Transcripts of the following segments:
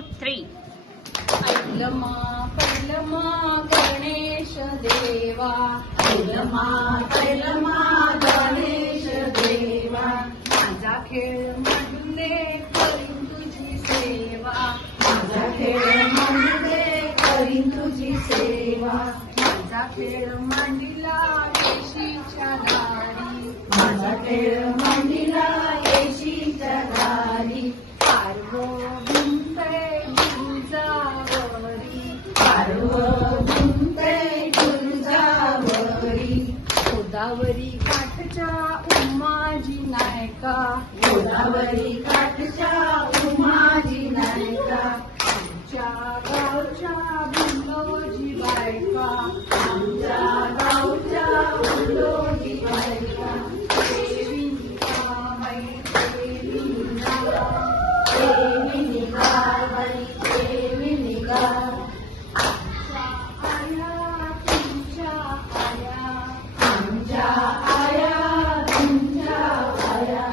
3. ऐलमा गणेश देवा, ऐलमा गणेश देवा, माझा खेळ मांडले करीन तुझी सेवा, माझा खेळ मांडले करीन तुझी सेवा, माझा खेळ मांडिला येशीच्या दारी, माझा खेळ मांडिला येशीच्या दारी, पार्वतींते तुझावरी, पार्वतींते तुझावरी, गोदावरी काठच्या उमाजी नायका, गोदावरी काठच्या उमाजी नायका, आमच्या गावच्या बुल्लोजी बायका, आमच्या गावच्या बुल्लोजी बायका, देवींचा बाई देवींना, देवीनिगा बाई देवीनिगा, आमच्या आया तुमच्या आया, आमच्या आया तुमच्या आया,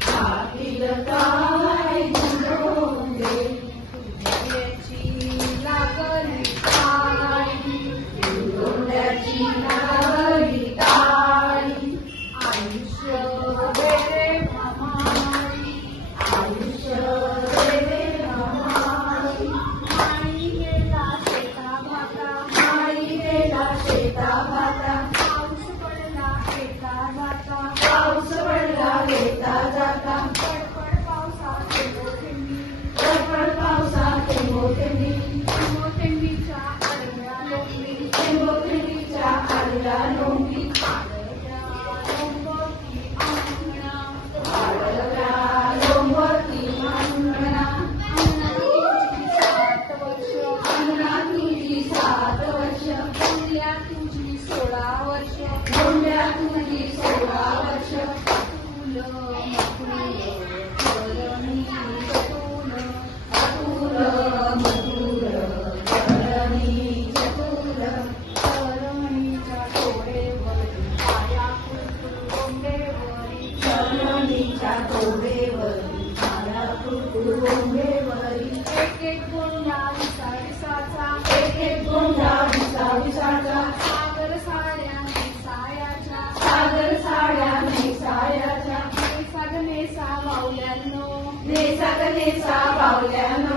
छातील काय गोंडे, तुझ्याची लागली ताई, गोंड्याची लागली ताई, आयुष्य दे हमारी, आयुष्य दे हमारी, माई गेला शेता भाता, माई गेला शेता भाता, पाऊस पडला शेता जाता, पाऊस पडला शेता जाता, पडपड पावसात थेंबी, पडपड पावसात थेंबी, थेंबीच्या आडव्या लोंबी, थेंबीच्या आडव्या लोंबी, तुझी 16 वर्ष, गोंड्या तुझी 16 वर्ष, अतुल मधुर करणी चतुर, करणीच्या तोडेवरी पाया कुरकुर गोंडेवरी, करणीच्या तोडेवरी पाया कुरकुर गोंडेवरी, एक एक गोंडा विसाविसाचा, एक एक गोंडा विसाविसाचा, सागर साड्या नेसायाच्या, सागर साड्या नेसायाच्या, नेसा ग नेसा बावल्यानो, नेसा ग नेसा बावल्यानो,